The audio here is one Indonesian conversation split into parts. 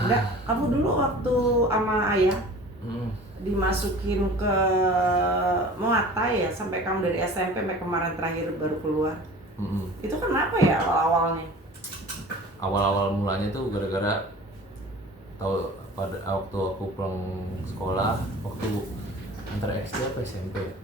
Enggak, kamu dulu waktu sama ayah Hmm. dimasukin ke Muay Thai ya, sampai kamu dari SMP sampai kemarin terakhir baru keluar. Itu kenapa ya awal-awalnya? Awal-awal mulanya tuh gara-gara tahu pada waktu aku pulang sekolah, waktu antara SD apa SMP ya.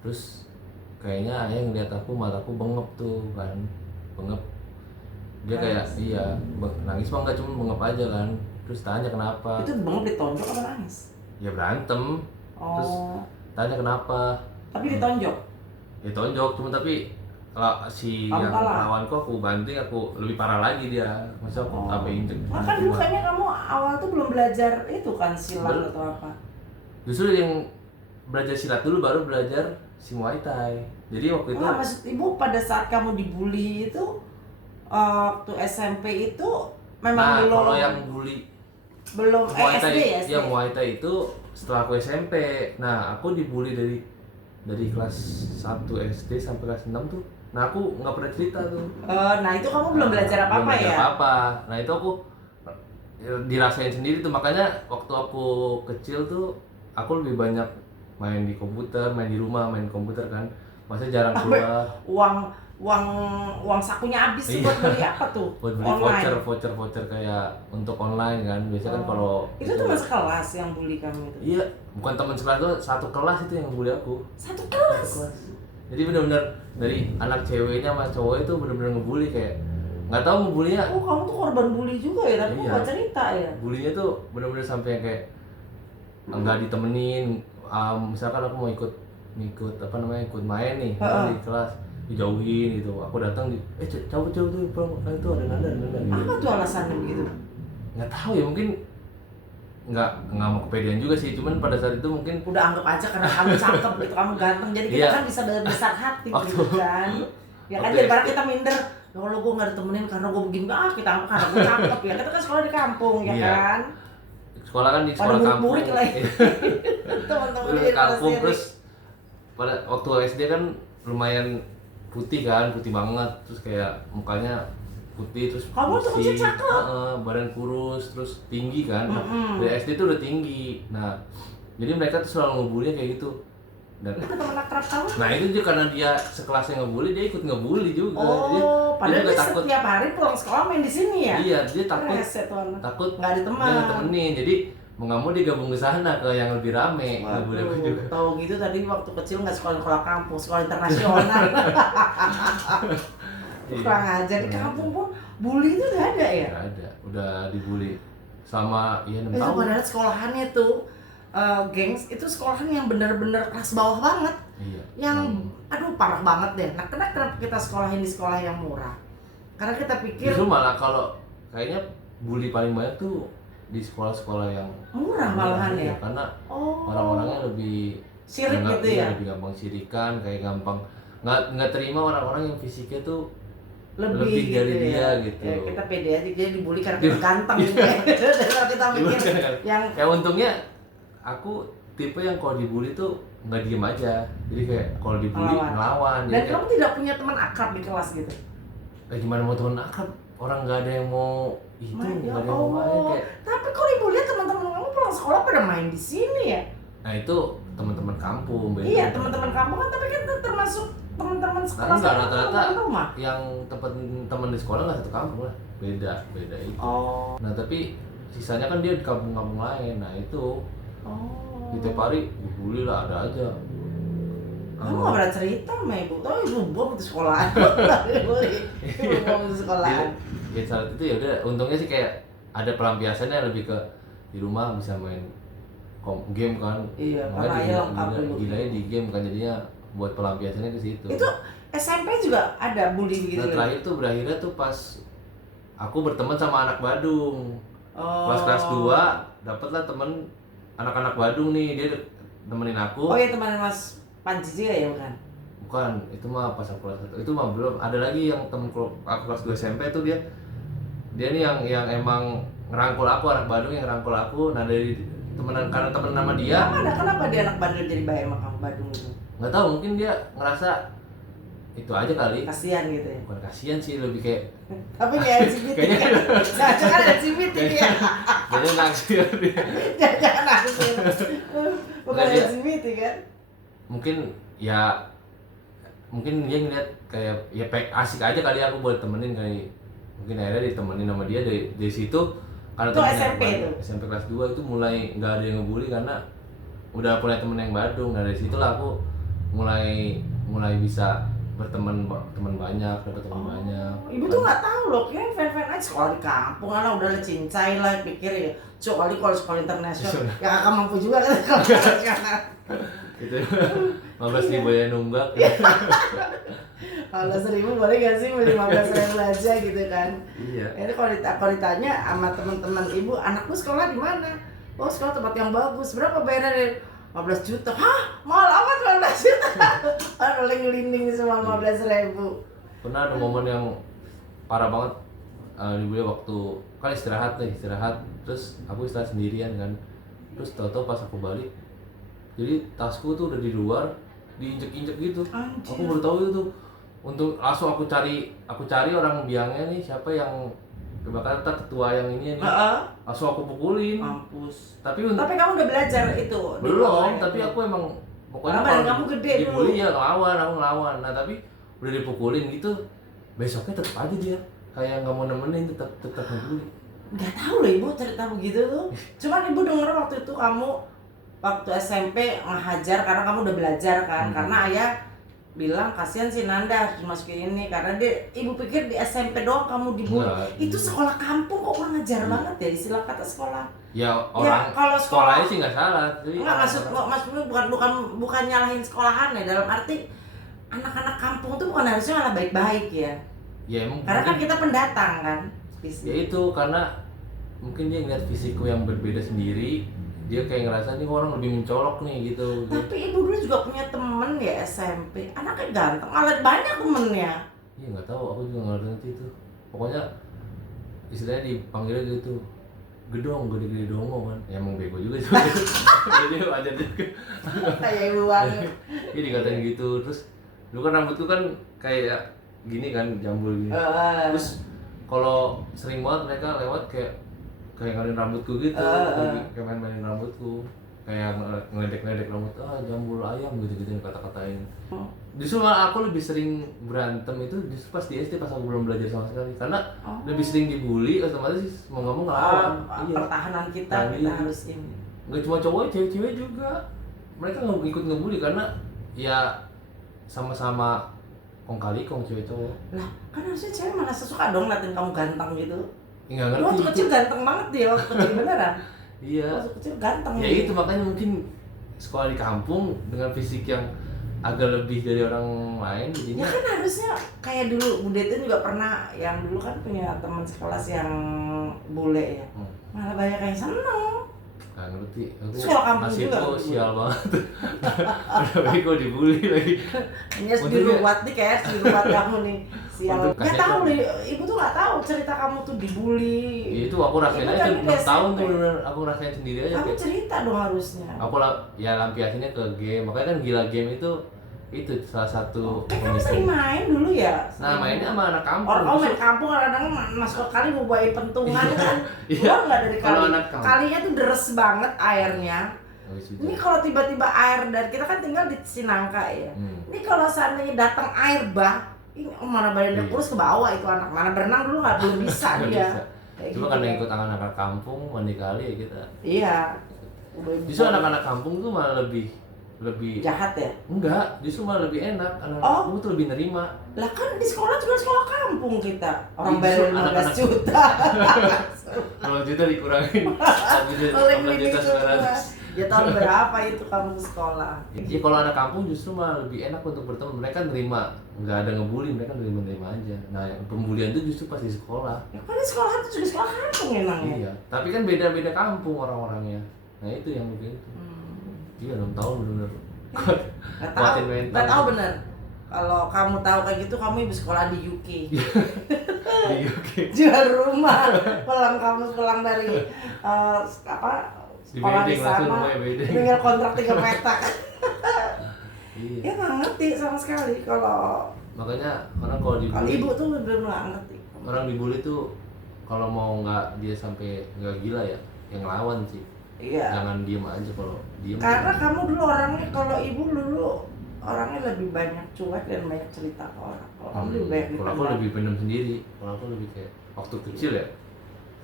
Terus kayaknya ayah ngeliat aku, mataku bengep tuh kan, bengep. Dia kayak iya nangis mah enggak, cuma bengep aja kan. Terus tanya kenapa, Itu bengep ditonjok apa nangis? ya berantem. Terus Oh, tanya kenapa, tapi ditonjok? ya tonjok, cuma tapi si Kamu yang kalah? lawanku aku banting, aku lebih parah lagi dia. Masa aku Oh. apa injek. Nah, kan dulu kayaknya kamu awal tuh belum belajar itu kan silat atau apa? Justru yang belajar silat dulu baru belajar si Muay Thai. Jadi waktu itu Enggak, maksud ibu pada saat kamu dibully itu waktu SMP itu memang belum kalau yang bully Muay SD Thai, ya, SD. ya Muay Thai itu setelah aku SMP. Nah, aku dibully dari kelas 1 SD sampai kelas 6 tuh. Nah, aku nggak pernah cerita tuh. Nah itu kamu belum belajar Belum apa-apa belajar ya? apa-apa. Nah, itu aku dirasain sendiri tuh. Makanya waktu aku kecil tuh aku lebih banyak main di komputer, main di rumah, main komputer kan. Maksudnya jarang Sampai keluar. uang uang uang sakunya habis tuh buat beli apa tuh? Buat beli Online. voucher kayak untuk online kan. Biasanya kan kalau Itu teman sekelas yang bully kamu itu? iya, bukan teman sekelas tuh, satu kelas itu yang bully aku. Satu Satu kelas? kelas. Jadi benar-benar dari anak ceweknya sama cowok itu benar-benar ngebully, kayak nggak tahu ngebulinya. Oh, kamu tuh korban bully juga ya, tapi kamu Iya. gak cerita ya? Bulinya tuh benar-benar sampai yang kayak nggak ditemenin. Misalkan aku mau ikut apa namanya, ikut main nih di kelas, dijauhin gitu. Aku datang cabut tuh pulang, itu ada nanda gitu. Apa tuh alasannya begitu? Nggak tahu ya, mungkin nggak mau kepedean juga sih, cuman pada saat itu mungkin Udah anggap aja karena kamu cakep gitu, kamu ganteng, jadi kita Iya. kan bisa besar hati Waktu- gitu kan. Ya kan, waktu daripada SD. kita minder, "Ya kalau gue gak ditemenin karena gue begini, kita karena gue cakep ya." Kita kan sekolah di kampung ya Iya. kan. sekolah kan di Pada sekolah kampung. murid-murid lah ya. Teman-teman Udah di kampung, sendiri. terus pada waktu SD kan lumayan putih kan, putih banget, terus kayak mukanya putih, terus Kamu tuh kecil pusing, cakep. badan kurus, terus tinggi kan. Nah, Mm-mm. dari SD tuh udah tinggi. Nah, jadi mereka tuh selalu ngebully kayak gitu. Dan Itu teman akrab kamu? nah itu juga karena dia sekelasnya ngebully, dia ikut ngebully juga. Oh, padahal juga dia setiap hari pulang sekolah main di sini ya? Iya, dia takut Rese tuh anak. takut Nggak ada teman. nggak ada temenin. Jadi mau nggak mau dia gabung ke sana, ke yang lebih rame. Ngebully aku juga. Tahu gitu tadi waktu kecil nggak sekolah kampung, sekolah internasional. Kurang aja di kampung pun bully itu udah ada ya? Nggak ada, udah dibully sama 6 Itu tahun. padahal sekolahannya tuh gengs, itu sekolahan yang benar-benar kelas bawah banget. Iya. Yang aduh parah banget deh. Nah, kenapa kita sekolahin di sekolah yang murah? Karena kita pikir Justru malah kalau kayaknya bully paling banyak tuh di sekolah-sekolah yang murah malahan ya. karena Oh, orang-orangnya lebih sirik nggak- gitu iya, ya. lebih gampang sirikan, kayak gampang nggak terima orang-orang yang fisiknya tuh Lebih gitu dari dia ya. gitu. Ya, kita pede aja, dia dibully karena kita ganteng gitu ya. Daripada kita mikir yang Kayak untungnya aku tipe yang kalau dibully tuh nggak diem aja, jadi kayak kalau dibully ngelawan. Dan Jadi kamu tidak punya teman akrab di kelas gitu? gimana mau temen akrab, orang nggak ada yang mau itu, Main, nggak ada yang mau main kayak. tapi kok ibu lihat teman-teman kamu pulang sekolah pada main di sini ya? Nah itu teman-teman kampung beda. Iya, teman-teman kamu kan, tapi kan termasuk teman-teman sekolah. Nah, enggak, rata-rata teman rumah. yang teman di sekolah nggak satu kampung lah, beda itu. Oh. Nah tapi sisanya kan dia di kampung-kampung lain. Nah itu Oh. di tiap hari dibully lah, ada aja. Kamu nggak pernah cerita sama ibu, tapi ibu bom di sekolahan. Ibu bom di sekolahan. Ya saat itu ya udah, untungnya sih kayak ada pelampiasannya, lebih ke di rumah bisa main game kan. Iya, Makanya karena ayah lengkap dulu. gilanya di game kan, jadinya buat pelampiasannya ke situ. Itu SMP juga ada bully begitu. Nah terakhir tuh berakhirnya tuh pas aku berteman sama anak Badung. Oh. Pas kelas 2 dapatlah temen anak-anak Badung nih, dia temenin aku. Oh ya, teman Mas Panji juga ya bukan? Bukan, itu mah pas aku kelas 1. Itu mah belum. Ada lagi yang temen aku kelas 2 SMP tuh, dia nih yang emang ngerangkul aku, anak Badung yang ngerangkul aku. Nah dari temenan, karena temen nama dia, Kenapa dia anak Bandung jadi baik sama kamu Bandung itu? nggak tahu, mungkin dia ngerasa itu aja kali. Kasihan gitu ya. Bukan kasihan sih, lebih kayak Tapi nggak LGBT kan? Jangan LGBT ya. kayaknya naksir dia. Jangan naksir. Bukan Nggak, dia- LGBT kan? Mungkin dia ngeliat kayak ya asik aja kali aku buat temenin kali. Mungkin akhirnya ditemenin sama dia dari situ. Karena Itu temennya SMP yang tuh? SMP kelas 2 itu mulai nggak ada yang ngebully karena udah punya temen yang Badung. Nah dari situlah aku mulai bisa berteman teman banyak, dapat teman banyak. Ibu tuh nggak tahu loh, kira fan aja sekolah di kampung, anak udah cincai lah, pikir ya, kecuali kalau sekolah internasional, ya kakak mampu juga kan kalau internasional. Itu 15.000 ya nunggak. Kalau 1.000 boleh gak sih 15.000 aja gitu kan? Iya. Ini kalau ditanya sama teman-teman ibu, anakku sekolah di mana? Oh sekolah tempat yang bagus, berapa bayarnya? 15 juta. Hah? Mahal amat 15 juta? Orang linding semua 15.000. Pernah ada momen yang parah banget di bulan waktu kan istirahat terus aku istirahat sendirian kan, terus tahu-tahu pas aku balik jadi tasku tuh udah di luar diinjek-injek gitu. Anjir. Aku baru tahu itu. Untuk langsung aku cari orang biangnya nih, siapa yang kebakaran, ketua yang ini nih. Langsung aku pukulin. Mampus. Tapi kamu udah belajar itu? belum, tapi aku emang pokoknya badan kamu gede dibully dulu. ya aku ngelawan. Nah tapi udah dipukulin gitu, besoknya tetap aja dia kayak nggak mau nemenin, tetap ngebully. Nggak tahu loh ibu cerita begitu tuh. Cuman ibu denger waktu itu kamu waktu SMP ngehajar karena kamu udah belajar kan. Karena ayah bilang kasihan si Nanda harus masukin ini karena ibu pikir di SMP doang kamu dibully. Itu sekolah kampung kok kurang ajar banget ya istilah kata sekolah. Ya orang kalau sekolahnya sih nggak salah. Maksudnya bukan nyalahin sekolahan ya, dalam arti anak-anak kampung tuh bukan harusnya malah baik-baik ya. Ya emang. Karena kan kita pendatang kan. Ya itu karena mungkin dia ngeliat fisikku yang berbeda sendiri, dia kayak ngerasa nih orang lebih mencolok nih gitu. Tapi ibu dulu juga punya temen ya SMP, anaknya ganteng, malah banyak temennya. Iya nggak tahu, aku juga nggak ngerti itu. Pokoknya istilahnya dipanggilnya gitu, gedong, gede-gede dongo kan. Ya emang bego juga sih. Jadi wajar juga. Kayak ibu banget. Iya dikatain gitu, terus dulu kan rambutku kan kayak gini kan, jambul gini. Terus kalau sering banget mereka lewat kayak ngalin rambutku gitu, kayak main-mainin rambutku, kayak ngeledek rambut, jambul ayam gitu kata-katain. Justru malah aku lebih sering berantem itu justru pas di SD, pas aku belum belajar sama sekali, karena lebih sering dibully, otomatis mau nggak mau ngelawan. Pertahanan kita harus ini. Nggak cuma cowok, cewek juga mereka nggak ikut ngebully karena ya sama-sama kong kali kong cewek cowok. Lah kan harusnya cewek malah suka dong ngeliatin kamu ganteng gitu. Nggak ngerti. Waktu kecil ganteng banget dia, waktu kecil beneran. Iya. Waktu kecil ganteng. Ya itu makanya mungkin sekolah di kampung dengan fisik yang agak lebih dari orang lain jadinya. Ya kan harusnya kayak dulu Bude itu juga pernah, yang dulu kan punya teman sekelas yang bule ya. Malah banyak yang seneng. Nggak ngerti. Aku Sekolah kampung nasibku juga. sial banget. Udah bego dibully lagi. Ini harus diruat nih, kayak harus diruat kamu nih. Sial. Nggak tahu nih, ibu tuh nggak tahu cerita kamu tuh dibully. Ya, itu aku rasain aja 6 tahun tuh bener, aku rasain sendiri aja. Kamu cerita dong harusnya. Aku ya lampiasinnya ke game, makanya kan gila game itu salah satu. Kamu sering main dulu ya? Nah mainnya sama anak kampung. Orang main kampung kadang-kadang masuk ke kali mau bawain pentungan kan. Keluar nggak dari kali? Kalinya tuh deres banget airnya. Ini kalau tiba-tiba air, dan kita kan tinggal di Cinangka ya. Ini kalau seandainya datang air bah, ini mana badannya kurus ke bawah itu anak, mana berenang dulu belum bisa dia. Cuma karena ikut anak-anak kampung mandi kali ya kita. Iya. Justru anak-anak kampung tuh malah lebih jahat ya? Enggak, justru malah lebih enak. Anak kampung tuh lebih nerima. Lah kan di sekolah juga sekolah kampung kita. Orang bayar 15 juta. Kalau juta dikurangin. Oleh juta 900. Ya tahun berapa itu kamu sekolah? Ya kalau anak kampung justru malah lebih enak untuk berteman. Mereka nerima, nggak ada ngebully, mereka nerima aja. Nah pembulian itu justru pas di sekolah. Ya kan di sekolah itu juga sekolah kampung emangnya. Iya, tapi kan beda-beda kampung orang-orangnya. Nah itu yang begitu. Iya 6 tahun bener. Nggak tahu bener. Kalau kamu tahu kayak gitu, kamu ibu sekolah di UK. Di UK. Jual rumah, pulang dari sekolah di sana, tinggal kontrak 3 petak. Iya. Ya nggak ngerti sama sekali kalau makanya orang kalau dibully, kalau ibu tuh bener nggak ngerti. Orang dibully tuh kalau mau nggak dia sampai nggak gila ya, yang ngelawan sih. Iya. Jangan diem aja. Kalau diem. Karena kamu dulu orangnya, kalau ibu dulu orangnya lebih banyak cuek dan banyak cerita ke orang. Kalau kamu lebih banyak kalau aku lebih pendem sendiri. Kalau aku lebih kayak waktu kecil ya.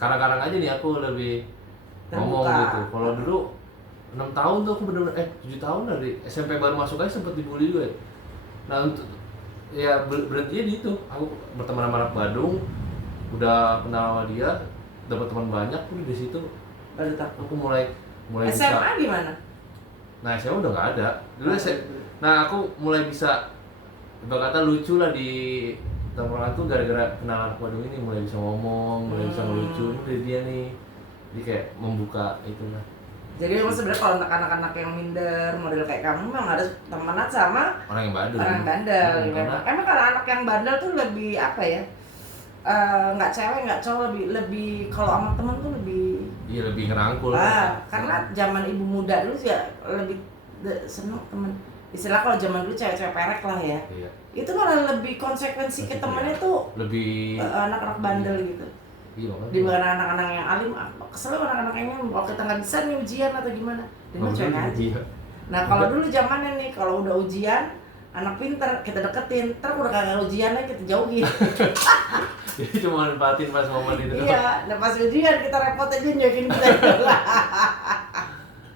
Kadang-kadang aja nih aku lebih ngomong gitu. Kalau dulu 6 tahun tuh aku bener-bener 7 tahun dari SMP baru masuk aja sempet dibully juga ya. Nah untuk ya berhentinya di itu. Aku berteman sama anak Badung, udah kenal sama dia, dapat teman banyak, udah di situ aku mulai SMA bisa. SMA gimana? Nah SMA udah nggak ada. Dulu nah aku mulai bisa, ibarat kata lucu lah di tongkrongan tuh gara-gara kenal anak Badung ini, mulai bisa ngomong, mulai bisa ngelucu. Ini dari dia nih, jadi kayak membuka itulah. Jadi emang sebenarnya kalau untuk anak-anak yang minder model kayak kamu memang harus temenan sama orang yang bandel. Orang bandel. Emang kalau anak yang bandel tuh lebih apa ya? Nggak cewek nggak cowok, lebih kalau sama temen tuh lebih. Iya, lebih ngerangkul. Karena zaman ibu muda dulu ya lebih seneng temen. Istilah kalau zaman dulu cewek-cewek perek lah ya. Iya. Itu malah lebih konsekuensi ke temennya tuh lebih anak-anak bandel gitu. Iya, Dibanding anak-anak yang alim. Kesel anak-anak yang kalau kita nggak bisa nih ujian atau gimana, dia cuek aja. Nah kalau dulu zamannya nih, kalau udah ujian anak pinter kita deketin, ntar udah kagak ujiannya kita jauhin. Jadi cuma manfaatin pas momen itu. Iya, nah pas ujian kita repot aja nyokin kita.